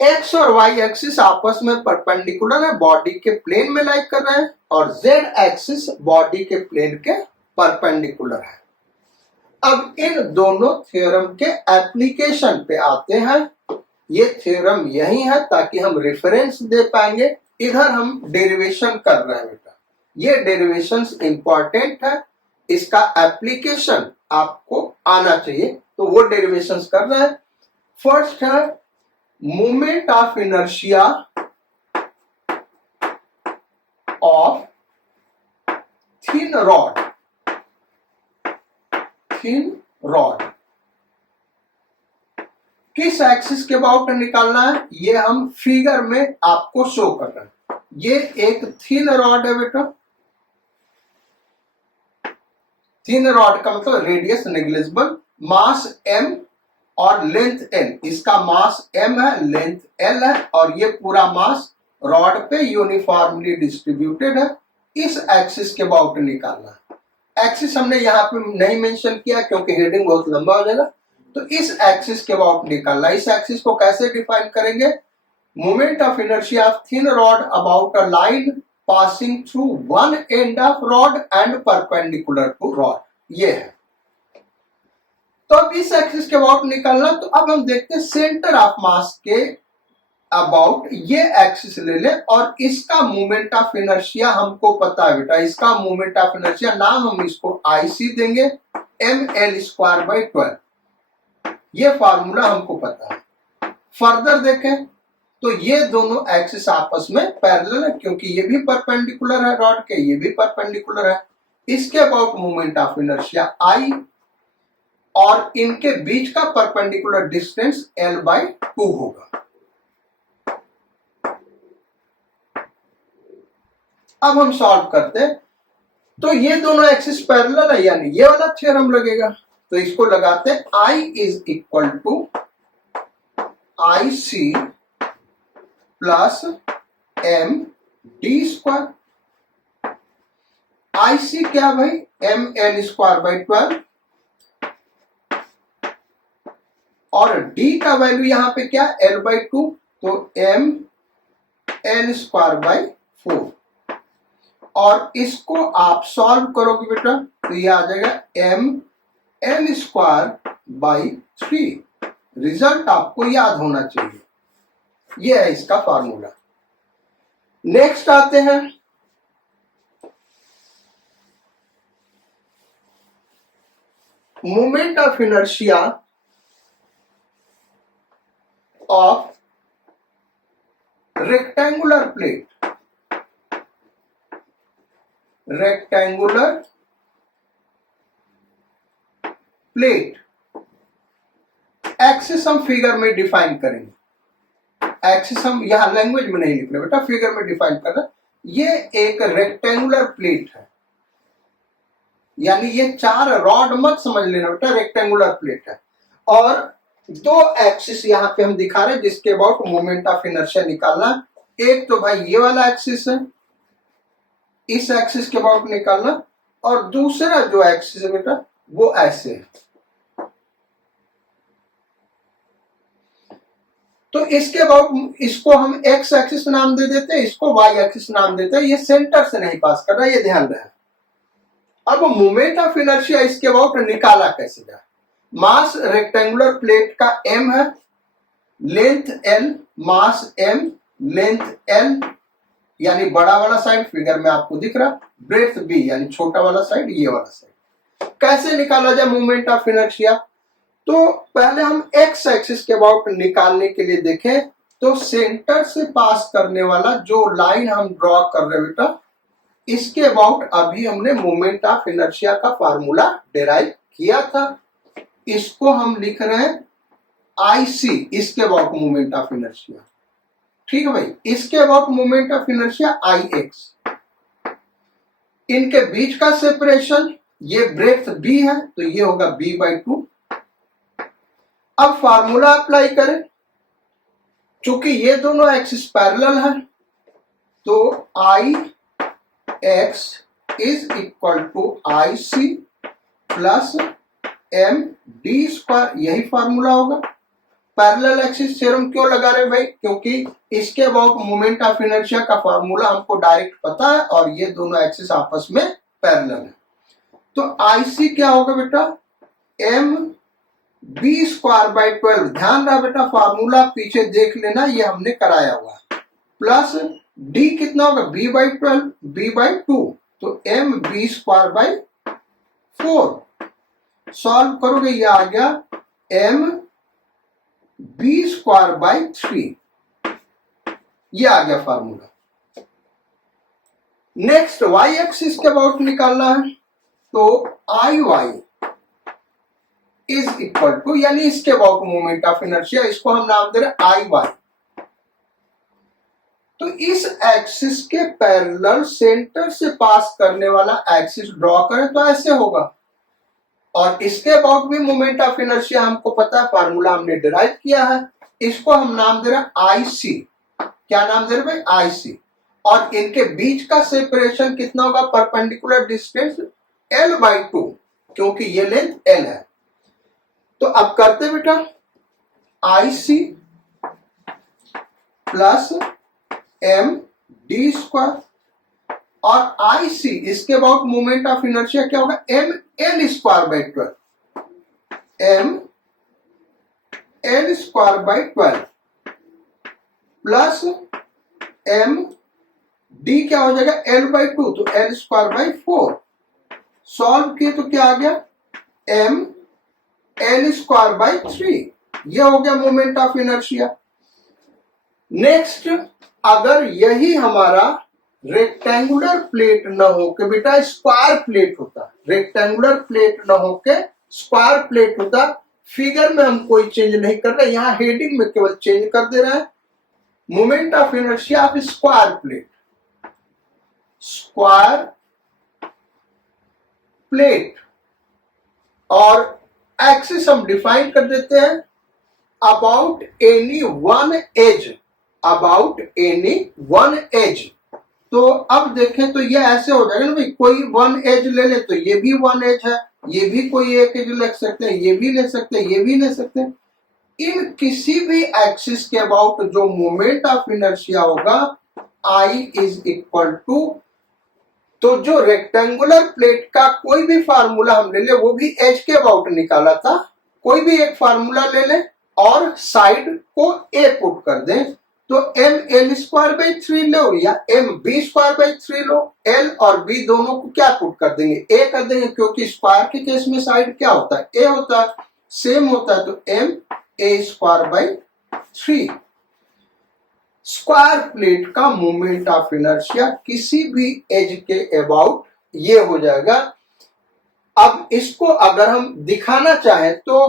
एक्स और वाई एक्सिस आपस में परपेंडिकुलर है, बॉडी के प्लेन में लाई कर रहे हैं, और जेड एक्सिस बॉडी के प्लेन के परपेंडिकुलर है। अब इन दोनों थ्योरम के एप्लीकेशन पे आते हैं। ये थ्योरम यही है ताकि हम रेफरेंस दे पाएंगे। इधर हम डेरिवेशन कर रहे हैं बेटा, ये डेरिवेशंस इंपॉर्टेंट है, इसका एप्लीकेशन आपको आना चाहिए, तो वो डेरिवेशंस कर रहे हैं। फर्स्ट है moment of inertia of thin rod, thin rod किस एक्सिस के अबाउट निकालना है, ये हम फिगर में आपको शो कर रहे हैं। ये एक थिन रॉड है बेटा, थिन रॉड का मतलब रेडियस नेग्लिजिबल, मास m और लेंथ l, इसका मास m है, लेंथ l है, और ये पूरा मास रॉड पे यूनिफॉर्मली डिस्ट्रीब्यूटेड है। इस एक्सिस के अबाउट निकालना है। एक्सिस हमने यहाँ पे नहीं मेंशन किया क्योंकि हेडिंग बहुत लंबा हो जाएगा, तो इस एक्सिस के अबाउट निकालना। इस एक्सिस को कैसे डिफाइन करेंगे, moment of inertia of thin rod about a line passing through one end of rod and perpendicular to rod, ये है। तो अब इस एक्सिस के अबाउट निकालना, तो अब हम देखते हैं सेंटर ऑफ मास के अबाउट ये एक्सिस ले ले, और इसका मोमेंट ऑफ इनर्शिया हमको पता है बेटा, इसका मोमेंट ऑफ इनर्शिया नाम हम इसको IC देंगे, ml²/12, ये फार्मूला हमको पता है। फर्दर देखें तो ये दोनों एक्सिस आपस में पैरेलल है क्योंकि ये भी परपेंडिकुलर है रॉड के, ये भी परपेंडिकुलर है। इसके about moment of inertia I, और इनके बीच का परपेंडिकुलर डिस्टेंस l/2 होगा। अब हम सॉल्व करते हैं, तो ये दोनों एक्सिस पैरेलल है, यानी ये वाला थ्योरम लगेगा। तो इसको लगाते हैं, I is equal to IC plus MD²। IC क्या भाई, ml²/12, और डी का वैल्यू यहाँ पे क्या L/2, तो m n स्क्वायर बाई 4। और इसको आप सॉल्व करोगे बेटा तो ये आ जाएगा m n square by 3। Result आपको याद होना चाहिए, ये है इसका फार्मूला। नेक्स्ट आते हैं moment of inertia of rectangular plate. Rectangular plate axis हम फिगर में डिफाइन करेंगे। एक्सिस हम यहां लैंग्वेज में नहीं लिख रहे बेटा, फिगर में डिफाइन कर रहे। ये एक रेक्टेंगुलर प्लेट है, यानी ये 4 रॉड मत समझ लेना बेटा, रेक्टेंगुलर प्लेट है। और 2 एक्सिस यहां पे हम दिखा रहे हैं जिसके अबाउट मोमेंट ऑफ इनर्शिया निकालना। एक तो भाई ये वाला एक्सिस है, इस एक्सिस के अबाउट निकालना, और दूसरा जो एक्सिस है बेटा वो ऐसे है। तो इसके अबाउट इसको हम एक्स एक्सिस नाम दे देते हैं, इसको वाई एक्सिस नाम देते हैं। ये सेंटर से नहीं पास कर रहा, ये ध्यान रहे। अब मोमेंट ऑफ इनर्शिया इसके अबाउट निकाला कैसे जाए। मास रेक्टेंगुलर प्लेट का m है, लेंथ l, मास m, लेंथ l यानी बड़ा वाला साइड फिगर में आपको दिख रहा, ब्रेथ b यानी छोटा वाला साइड, ये वाला साइड। कैसे निकाला जाए मोमेंट ऑफ इनर्शिया, तो पहले हम एक्स एक्सिस के अबाउट निकालने के लिए देखें तो सेंटर से पास करने वाला जो लाइन हम ड्रॉ कर रहे बेटा, इसके अबाउट अभी हमने मोमेंट ऑफ इनर्शिया का फार्मूला डिराइव किया था। इसको हम लिख रहे हैं IC, इसके अबाउट मोमेंट ऑफ इनर्शिया। ठीक है भाई, इसके about moment of inertia IX। इनके बीच का सेपरेशन, ये ब्रेथ B है तो ये होगा B/2। अब फार्मूला अप्लाई करें, चूंकि ये दोनों एक्सिस पैरेलल है तो IX is equal to IC plus MD², यही फार्मूला होगा। पैरेलल एक्सिस थ्योरम क्यों लगा रहे भाई, क्योंकि इसके अबाउट मोमेंट ऑफ इनर्शिया का फार्मूला हमको डायरेक्ट पता है और ये दोनों एक्सिस आपस में पैरेलल है। तो IC क्या होगा बेटा, MB²/12। ध्यान रहा बेटा, फार्मूला पीछे देख लेना, ये हमने कराया हुआ। प्लस D कितना होगा, B/12, B/2, तो MB²/4। सॉल्व करोगे ये आ गया MB²/3, ये आ गया फार्मूला। नेक्स्ट y एक्सिस के अबाउट निकालना है तो IY इज इक्वल टू, यानी इसके अबाउट मोमेंट ऑफ इनर्शिया, इसको हम नाम दे रहे IY। तो इस एक्सिस के पैरेलल सेंटर से पास करने वाला एक्सिस ड्रॉ करें तो ऐसे होगा। और इसके अबाउट भी मोमेंट ऑफ इनर्शिया हमको पता है, फार्मूला हमने डिराइव किया है। इसको हम नाम दे रहे हैं IC। क्या नाम दे रहे भाई, IC। और इनके बीच का सेपरेशन कितना होगा, परपेंडिकुलर डिस्टेंस L/2, क्योंकि ये लेंथ L है। तो अब करते बेटा, IC प्लस MD² और IC इसके अबाउट मोमेंट ऑफ इनर्शिया क्या होगा, MN²/12, MN²/12 प्लस MD क्या हो जाएगा, L/2, तो L²/4। सॉल्व किए तो क्या आ गया, MN²/3। यह हो गया मोमेंट ऑफ इनर्शिया। नेक्स्ट, अगर यही हमारा रेक्टेंगुलर प्लेट न हो के बेटा स्क्वायर प्लेट होता, रेक्टेंगुलर प्लेट न हो के स्क्वायर प्लेट होता, फिगर में हम कोई चेंज नहीं कर रहे, यहां हेडिंग में केवल चेंज कर दे रहे हैं। Moment of inertia of square plate, square plate, और एक्सिस हम डिफाइन कर देते हैं about any one edge, about any one edge. तो अब देखें तो ये ऐसे हो जाएगा ना भाई, कोई वन एज ले ले तो ये भी वन एज है, ये भी कोई एक एज ले सकते हैं, ये भी ले सकते हैं, ये भी ले सकते हैं। इन किसी भी एक्सिस के अबाउट जो मोमेंट ऑफ इनर्शिया होगा आई इज इक्वल टू, तो जो रेक्टेंगुलर प्लेट का कोई भी फार्मूला हम ले ले, वो भी एज के अबाउट निकाला था, कोई भी एक फार्मूला ले ले और साइड को ए पुट कर दें, तो एम एल स्क्वायर बाई 3 लो या एम बी स्क्वायर बाई 3 लो, एल और बी दोनों को क्या पुट कर देंगे, ए कर देंगे, क्योंकि स्क्वायर के केस में साइड क्या होता है, ए होता है, सेम होता है, तो M A square by 3। Square plate का मोमेंट ऑफ इनर्शिया किसी भी एज के अबाउट ये हो जाएगा। अब इसको अगर हम दिखाना चाहें तो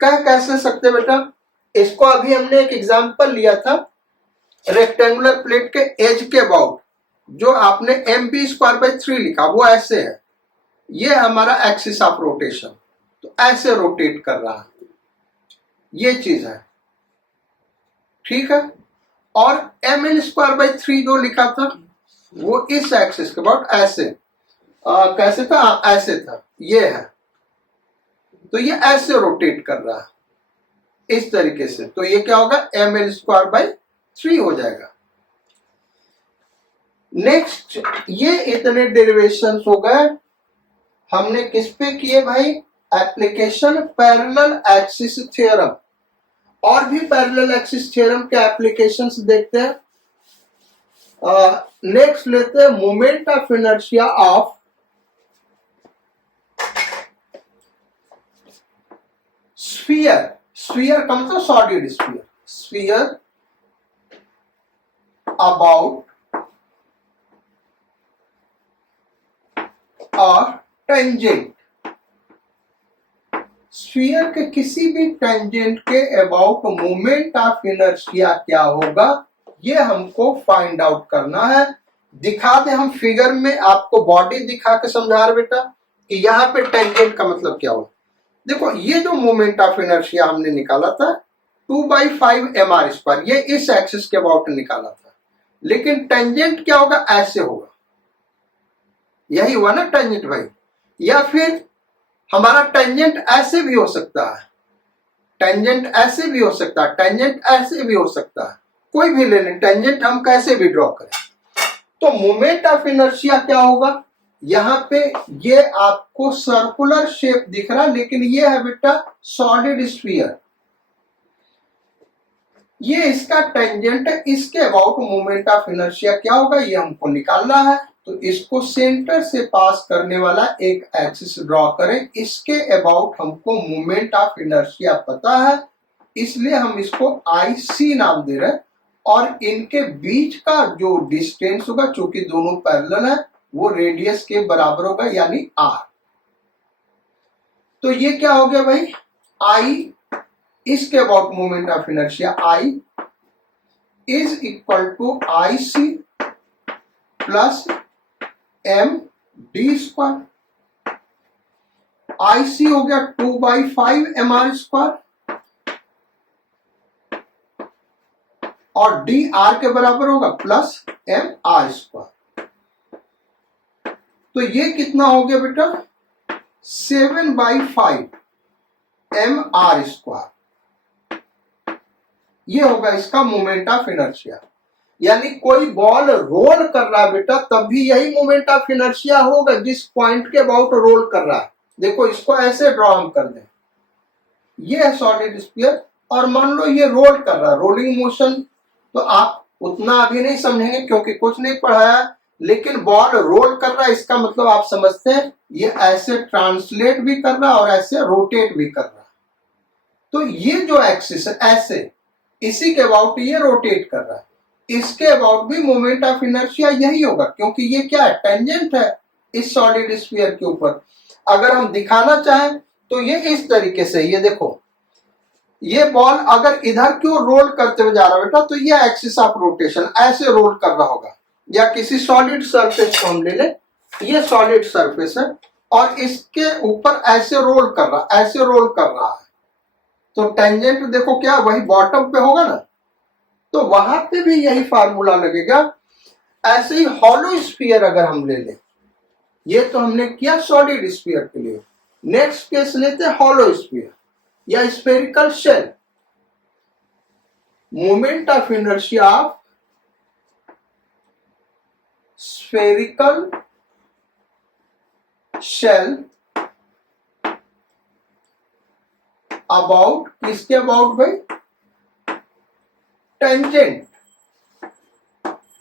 कह कैसे सकते बेटा, इसको अभी हमने एक एग्जांपल लिया था रेक्टेंगुलर प्लेट के एज के अबाउट, जो आपने एम बी स्क्वायर बाई 3 लिखा, वो ऐसे है, ये हमारा एक्सिस ऑफ रोटेशन, तो ऐसे रोटेट कर रहा है, ये चीज है, ठीक है। और एम एल स्क्वायर बाई 3 जो लिखा था वो इस एक्सिस के अबाउट ऐसे, कैसे था, ऐसे था, ये है, तो ये ऐसे रोटेट कर रहा है इस तरीके से, तो ये क्या होगा, एम एल स्क्वायर बाई 3 हो जाएगा। नेक्स्ट, ये इतने डेरिवेशंस हो गए, हमने किस पे किए भाई, एप्लीकेशन पैरेलल एक्सिस थ्योरम। और भी पैरेलल एक्सिस थ्योरम के एप्लीकेशंस देखते हैं। नेक्स्ट लेते हैं moment of inertia of sphere. Sphere का मतलब सॉलिड स्फीयर, स्फीयर about और टेंजेंट। स्फीयर के किसी भी टेंजेंट के अबाउट मोमेंट ऑफ इनर्शिया क्या होगा, ये हमको फाइंड आउट करना है। दिखा दे हम फिगर में, आपको बॉडी दिखा के समझा रहे बेटा कि यहाँ पे टेंजेंट का मतलब क्या होगा। देखो, ये जो मोमेंट ऑफ इनर्शिया हमने निकाला था 2/5 mr स्क्वायर, ये इस एक्सिस के अबाउट निकाला था, लेकिन टेंजेंट क्या होगा, ऐसे होगा, यही हुआ ना टेंजेंट भाई। या फिर हमारा टेंजेंट ऐसे भी हो सकता है, टेंजेंट ऐसे भी हो सकता है, टेंजेंट ऐसे भी हो सकता है, कोई भी ले लें, टेंजेंट हम कैसे भी ड्रॉ करें। तो मोमेंट ऑफ इनर्शिया क्या होगा, यहाँ पे ये आपको सर्कुलर शेप दिख रहा, लेकिन ये है बेटा सॉलिड स्फीयर, ये इसका टेंजेंट है, इसके अबाउट मोमेंट ऑफ इनर्शिया क्या होगा, ये हमको निकालना है। तो इसको सेंटर से पास करने वाला एक एक्सिस ड्रॉ करें, इसके अबाउट हमको मोमेंट ऑफ इनर्शिया पता है, इसलिए हम इसको IC नाम दे रहे हैं। और इनके बीच का जो डिस्टेंस होगा, चूंकि दोनों पैरेलल है, वो रेडियस के बराबर होगा, यानी R। तो ये क्या हो गया भाई, I इसके about moment of inertia I is equal to IC plus MD square. IC हो गया 2/5 mr स्क्वायर और D R के बराबर होगा प्लस MR स्क्वायर। तो ये कितना हो गया बेटा, 7/5 mr स्क्वायर, ये होगा इसका मोमेंट ऑफ इनर्शिया। यानी कोई बॉल रोल कर रहा है बेटा, तब भी यही मोमेंट ऑफ इनर्शिया होगा जिस पॉइंट के अबाउट रोल कर रहा है। देखो, इसको ऐसे ड्रॉ हम कर दें, ये है सॉलिड स्फीयर, और मान लो ये रोल कर रहा है, रोलिंग मोशन, तो आप उतना अभी नहीं समझेंगे क्योंकि कुछ नहीं पढ़ाया, लेकिन बॉल रोल कर रहा है, इसका मतलब आप समझते हैं ये ऐसे ट्रांसलेट भी कर रहा है और ऐसे रोटेट भी कर रहा है। तो ये जो एक्सिस है ऐसे, इसी के अबाउट ये रोटेट कर रहा है, इसके अबाउट भी मोमेंट ऑफ इनर्शिया यही होगा, क्योंकि ये क्या है, टेंजेंट है इस सॉलिड स्फीयर के ऊपर। अगर हम दिखाना चाहें तो ये इस तरीके से, ये देखो, ये बॉल अगर इधर क्यों रोल करते हुए जा रहा है बेटा, तो ये एक्सिस ऑफ रोटेशन ऐसे रोल कर रहा होगा। या किसी सॉलिड सरफेस को हम ले लें, ये सॉलिड सरफेस है और इसके ऊपर ऐसे रोल कर रहा, ऐसे रोल कर रहा है, तो टेंजेंट देखो क्या वही बॉटम पे होगा ना, तो वहां पे भी यही फार्मूला लगेगा। ऐसे ही हॉलो स्फीयर अगर हम ले लें, ये तो हमने किया सॉलिड स्फीयर के लिए, नेक्स्ट केस लेते हैं हॉलो स्फीयर या spherical shell. Moment of inertia of spherical shell about, किसके अबाउट भाई, टेंजेंट।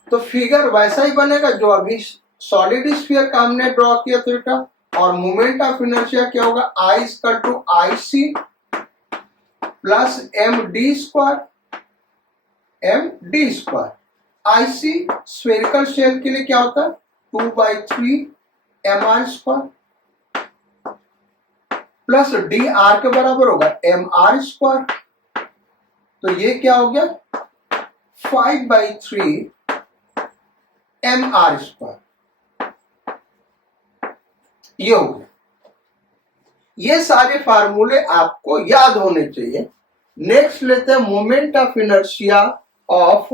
तो फिगर वैसा ही बनेगा जो अभी सॉलिड स्फीयर का हमने ड्रॉ किया था बेटा। और मोमेंट ऑफ इनर्शिया क्या होगा, I equal to I C plus M D square, M D square. I C spherical shell के लिए क्या होता है, 2/3 M R square plus D R के बराबर होगा एम आर स्क्वायर। तो ये क्या हो गया, 5/3 एम आर स्क्वायर, ये हो गया। ये सारे फार्मूले आपको याद होने चाहिए। नेक्स्ट लेते हैं moment of inertia of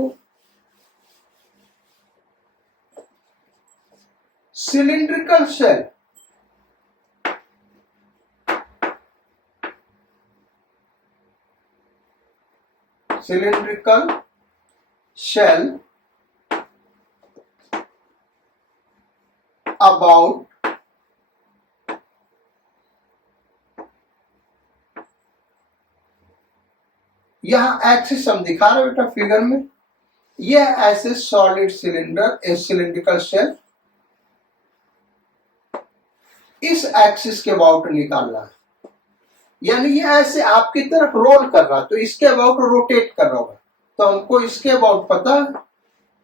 cylindrical shell. Cylindrical shell about यहां एक्सिस हम दिखा रहे बेटा फिगर में। यह ऐसे solid cylinder, a cylindrical shell, इस एक्सिस के अबाउट निकालना है, यानी ये ऐसे आपकी तरफ रोल कर रहा है तो इसके अबाउट रोटेट कर रहा होगा। तो हमको इसके अबाउट पता है,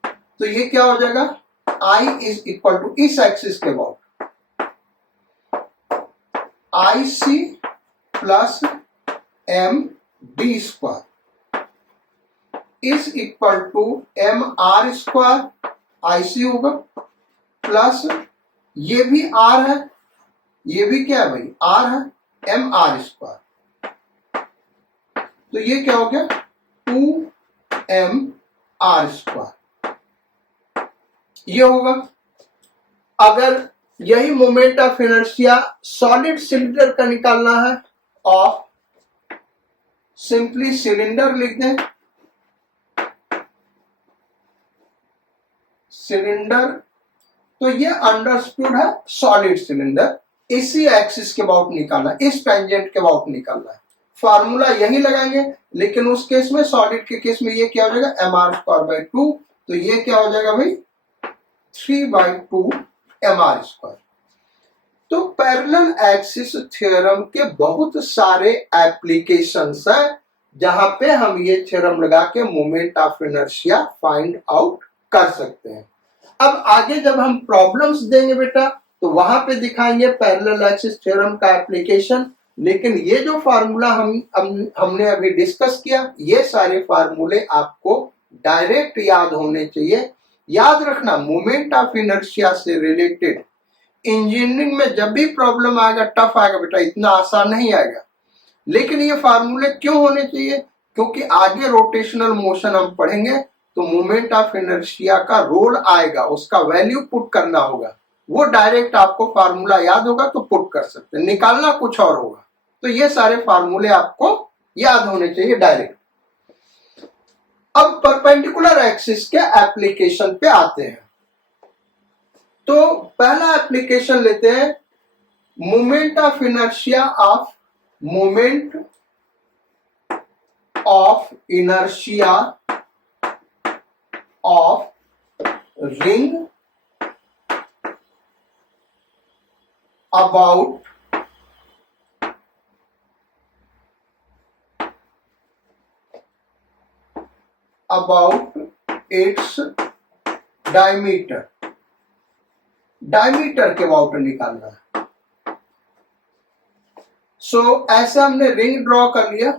तो ये क्या हो जाएगा, I इज इक्वल टू इस एक्सिस के about I C plus M D square is equal to M R square, I C होगा प्लस ये भी आर है, ये भी क्या है भाई, आर है, एम आर स्क्वायर। तो ये क्या हो गया, 2 एम आर स्क्वायर, ये होगा। अगर यही moment of inertia solid cylinder का निकालना है, और सिंपली सिलेंडर लिख दें, सिलेंडर, तो ये अंडरस्टूड है सॉलिड सिलेंडर, इसी एक्सिस के अबाउट निकालना, इस टेंजेंट के अबाउट निकालना है। फार्मूला यही लगाएंगे, लेकिन उस केस में, सॉलिड के केस में ये क्या हो जाएगा, एम आर स्क्वायर बाई 2। तो ये क्या हो जाएगा भाई, 3/2 एम आर स्क्वायर। तो पैरेलल एक्सिस थ्योरम के बहुत सारे एप्लीकेशंस हैं जहां पे हम ये थ्योरम लगा के moment of inertia find out कर सकते हैं। अब आगे जब हम प्रॉब्लम्स देंगे बेटा, तो वहां पे दिखाएंगे पैरेलल एक्सिस थ्योरम का एप्लीकेशन। लेकिन ये जो फार्मूला हमने अभी डिस्कस किया, ये सारे फार्मूले आपको डायरेक्ट याद होने चाहिए। याद रखना, मोमेंट ऑफ इनर्शिया से रिलेटेड इंजीनियरिंग में जब भी प्रॉब्लम आएगा, टफ आएगा बेटा, इतना आसान नहीं आएगा। लेकिन ये फार्मूले क्यों होने चाहिए, क्योंकि आगे रोटेशनल मोशन हम पढ़ेंगे तो मोमेंट ऑफ इनर्शिया का रोल आएगा, उसका वैल्यू पुट करना होगा। वो डायरेक्ट आपको फार्मूला याद होगा तो पुट कर सकते हैं, निकालना कुछ और होगा। तो ये सारे फार्मूले आपको याद होने चाहिए डायरेक्ट। अब परपेंडिकुलर एक्सिस के एप्लीकेशन पे आते हैं। तो पहला एप्लीकेशन लेते हैं, moment of inertia of, moment of inertia of ring about its diameter, diameter के अबाउट निकालना है। सो ऐसे हमने रिंग ड्रॉ कर लिया,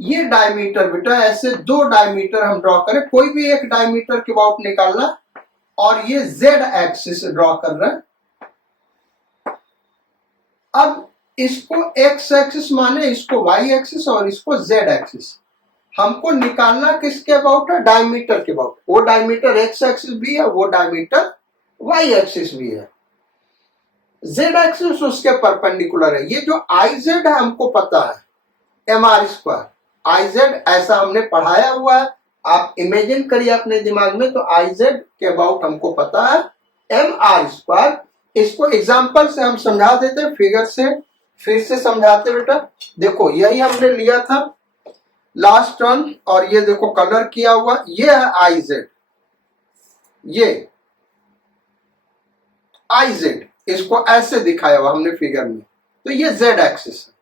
ये डायमीटर बेटा, ऐसे 2 डायमीटर हम ड्रॉ करें, कोई भी एक डायमीटर के अबाउट निकालना, और ये जेड एक्सिस ड्रॉ कर रहे हैं। अब इसको एक्स एक्सिस माने, इसको वाई एक्सिस और इसको जेड एक्सिस। हमको निकालना किसके अबाउट है, डायमीटर के अबाउट। वो डायमीटर एक्स एक्सिस भी है, वो डायमीटर वाई एक्सिस भी है। जेड एक्सिस उसके परपेंडिकुलर है। ये जो आई जेड है हमको पता है, M R square. I Z ऐसा हमने पढ़ाया हुआ है, आप इमेजिन करिए अपने दिमाग में। तो आई जेड के अबाउट हमको पता है एम आर स्क्वायर। इसको एग्जाम्पल से हम समझा देते हैं, फिगर से फिर से समझाते बेटा। देखो यही हमने लिया था लास्ट टर्म, और ये देखो कलर किया हुआ, ये है आई जेड, ये आई जेड, इसको ऐसे दिखाया हुआ हमने फिगर में, तो ये जेड एक्सिस है।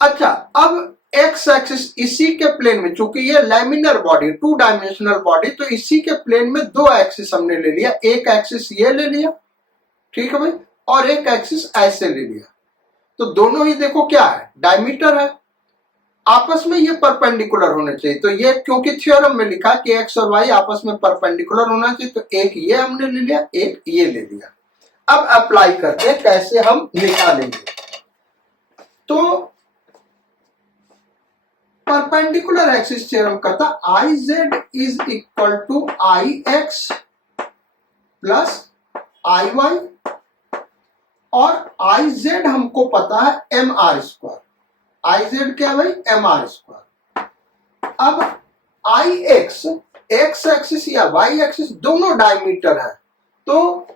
अच्छा, अब एक्स एक्सिस इसी के प्लेन में, चूंकि ये laminar body, two dimensional body, तो इसी के प्लेन में दो एक्सिस हमने ले लिया। एक एक्सिस ये ले लिया, ठीक है भाई, और एक एक्सिस ऐसे ले लिया। तो दोनों ही देखो क्या है, डायमीटर है, आपस में ये परपेंडिकुलर होने चाहिए। तो ये क्योंकि थ्योरम में लिखा कि एक्स और वाई आपस में परपेंडिकुलर होना चाहिए, तो एक ये हमने ले लिया, एक ये ले लिया। अब अप्लाई करते हैं कैसे हम निकालेंगे। तो परपेंडिकुलर एक्सिस थ्योरम कहता I Z is equal to I X plus I Y, और आई जेड हमको पता है M R square. I Z क्या भाई, एम आर स्क्वायर। अब आई एक्स, एक्स एक्सिस या वाई एक्सिस दोनों डायमीटर है, तो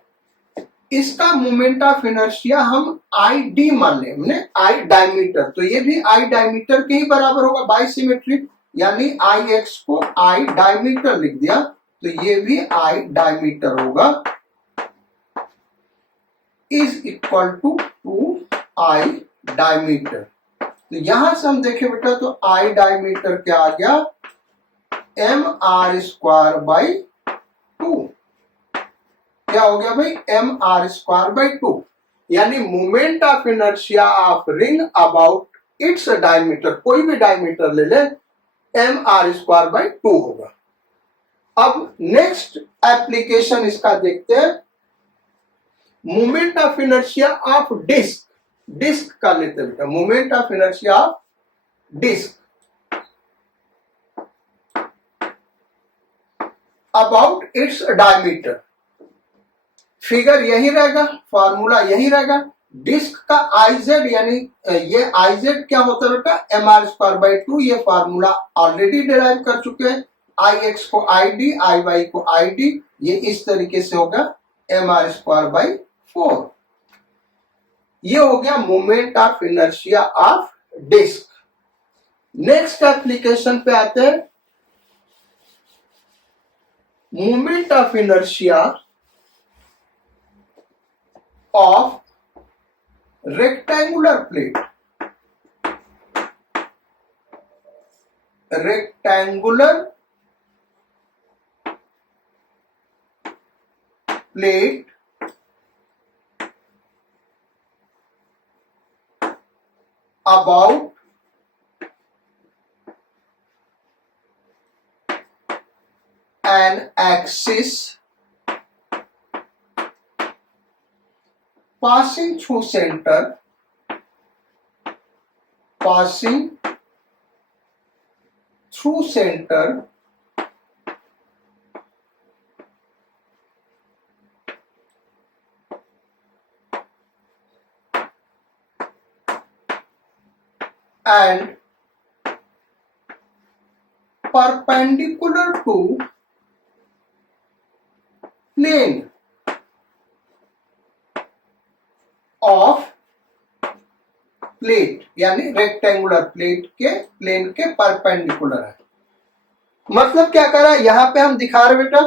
इसका मोमेंट ऑफ इनर्शिया हम आई डी मान लें हमने, आई डायमीटर, तो ये भी आई डायमीटर के ही बराबर होगा बाई सिमेट्रिक, यानी आई एक्स को आई डायमीटर लिख दिया, तो ये भी आई डायमीटर होगा, is equal to I diameter. तो यहां से हम देखें बेटा, तो आई डायमीटर क्या आ गया, M R square by two. क्या हो गया भाई, M R square by two, यानी moment of inertia of ring about its diameter, कोई भी डायमीटर ले ले, M R square by two होगा। अब नेक्स्ट एप्लीकेशन इसका देखते हैं, moment of inertia of disc. Disc का लेते बेटा, moment of inertia of disc about its diameter. Figure यही रहेगा, फॉर्मूला यही रहेगा। डिस्क का आई जेड, यानी ये आई जेड क्या होता है बेटा, M R square by two, ये फॉर्मूला ऑलरेडी डिराइव कर चुके हैं। आई एक्स को आई डी, आई वाई को आई डी, ये इस तरीके से होगा M R square by four. ये हो गया moment of inertia of disc. Next application पे आते हैं, moment of inertia of rectangular plate. Rectangular plate about an axis passing through center, passing through center and perpendicular to plane of plate, यानी rectangular plate के plane के perpendicular है। मतलब क्या कर रहा है, यहां पे हम दिखा रहे बेटा,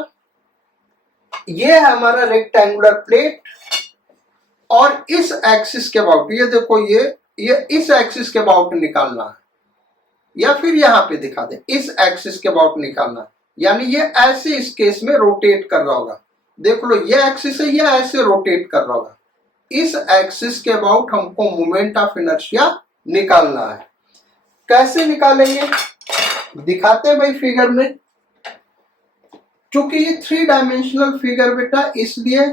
ये है हमारा रेक्टेंगुलर प्लेट, और इस एक्सिस के अबाउट, ये देखो ये इस एक्सिस के अबाउट निकालना है, या फिर यहां पे दिखा दे, इस एक्सिस के अबाउट निकालना है, यानी ये ऐसे इस केस में रोटेट कर रहा होगा। देख लो ये एक्सिस है, ये ऐसे रोटेट कर रहा होगा। इस एक्सिस के अबाउट हमको मोमेंट ऑफ इनर्शिया निकालना है। कैसे निकालेंगे दिखाते हैं भाई फिगर में। चूंकि ये थ्री डायमेंशनल फिगर बेटा, इसलिए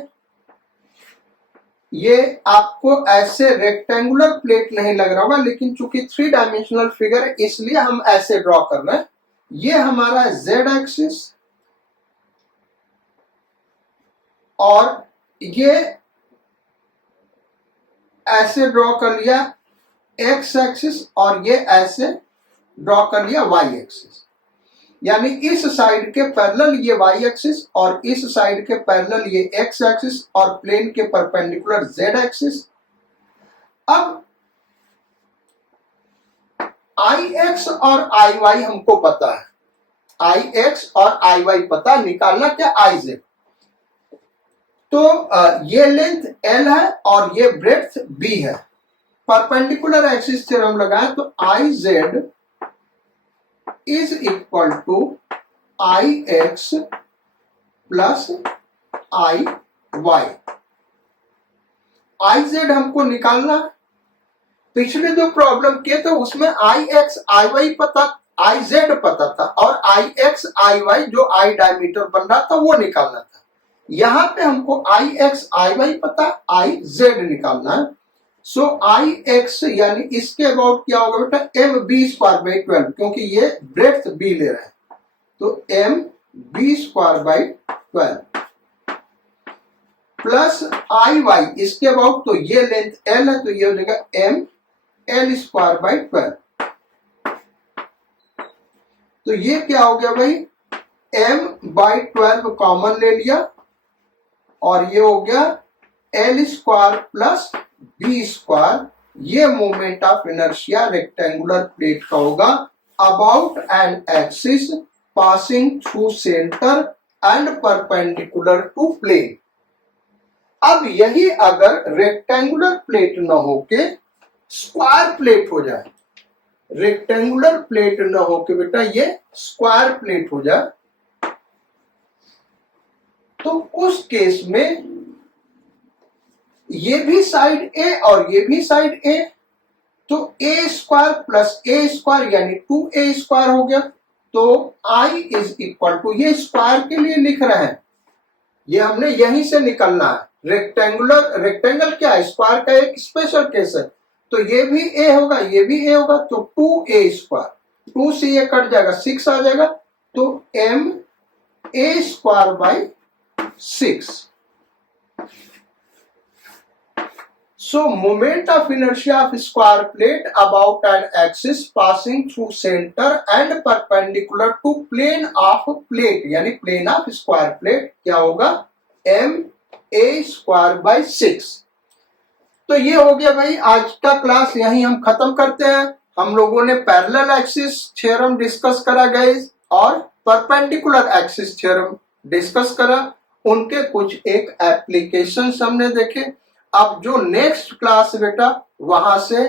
ये आपको ऐसे रेक्टेंगुलर प्लेट नहीं लग रहा होगा, लेकिन चूंकि थ्री डायमेंशनल फिगर है इसलिए हम ऐसे ड्रॉ कर रहे हैं। ये हमारा जेड एक्सिस, और ये ऐसे ड्रॉ कर लिया एक्स एक्सिस और ये ऐसे ड्रॉ कर लिया वाई एक्सिस, यानी इस साइड के पैरेलल ये वाई एक्सिस और इस साइड के पैरेलल ये एक्स एक्सिस और प्लेन के परपेंडिकुलर जेड एक्सिस। अब आई एक्स और आई वाई हमको पता है, आई एक्स और आई वाई पता, निकालना क्या आई जेड। तो ये लेंथ L है और ये ब्रेड्थ B है। परपेंडिकुलर एक्सिस थ्योरम लगाएं तो I Z is equal to I X plus I Y. I Z हमको निकालना है। पिछले जो प्रॉब्लम किए थे उसमें आई एक्स आई वाई पता, आई जेड पता था और आई एक्स आई वाई जो आई डायमीटर बन रहा था वो निकालना था। यहां पे हमको आई एक्स आई वाई पता, आई जेड निकालना है। सो आई एक्स यानी इसके अबाउट क्या होगा बेटा, एम बी स्क्वायर बाई 12, क्योंकि ये ब्रेड्थ बी ले रहा है तो M B square by 12 plus I Y इसके अबाउट, तो ये लेंथ एल है तो ये हो जाएगा एम एल स्क्वायर बाई 12। तो ये क्या हो गया भाई, एम बाई 12 कॉमन ले लिया और ये हो गया L square plus B square. ये moment of inertia rectangular plate का होगा about an axis passing through centre and perpendicular to plane. अब यही अगर रेक्टेंगुलर प्लेट न होके स्क्वायर प्लेट हो जाए, रेक्टेंगुलर प्लेट न होके बेटा ये स्क्वायर प्लेट हो जाए, तो उस केस में ये भी साइड ए और ये भी साइड ए, तो ए स्क्वायर प्लस ए स्क्वायर यानी 2a स्क्वायर हो गया। तो आई इज इक्वल टू, ये स्क्वायर के लिए लिख रहे हैं, ये हमने यहीं से निकलना है। रेक्टेंगल क्या है, स्क्वायर का एक स्पेशल केस है, तो ये भी ए होगा ये भी ए होगा, तो 2a स्क्वायर, 2 से ये कट जाएगा 6 आ जाएगा, तो M A square by 6। So moment of inertia of square plate about an axis passing through center and perpendicular to plane of plate, यानी plane of square plate क्या होगा, m a square by 6। तो ये हो गया भाई आज का क्लास, यहीं हम खत्म करते हैं। हम लोगों ने पैरेलल एक्सिस थ्योरम डिस्कस करा गाइस और परपेंडिकुलर एक्सिस थ्योरम डिस्कस करा, उनके कुछ एक एप्लीकेशंस हमने देखे। अब जो नेक्स्ट क्लास बेटा वहां से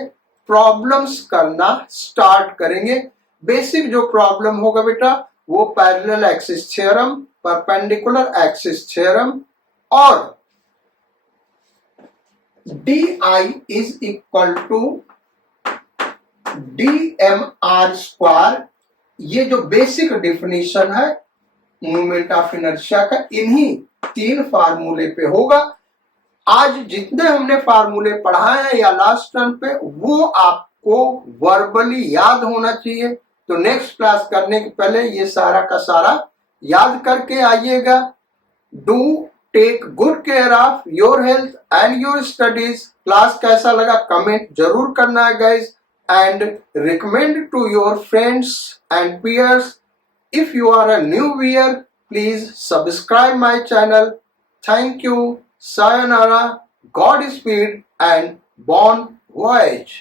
प्रॉब्लम्स करना स्टार्ट करेंगे। बेसिक जो प्रॉब्लम होगा बेटा वो parallel axis theorem, perpendicular axis theorem और D I is equal to D M R square, ये जो बेसिक डेफिनेशन है मोमेंट ऑफ इनर्शिया का, इन्हीं 3 फार्मूले पे होगा। आज जितने हमने फार्मूले पढ़ाए हैं या लास्ट टर्म पे, वो आपको वर्बली याद होना चाहिए। तो नेक्स्ट क्लास करने के पहले ये सारा का सारा याद करके आइएगा। Do take good care of your health and your studies. Class कैसा लगा कमेंट जरूर करना है guys, and recommend to your friends and peers. If you are a new viewer, please subscribe my channel. Thank you. Sayonara, Godspeed and bon voyage.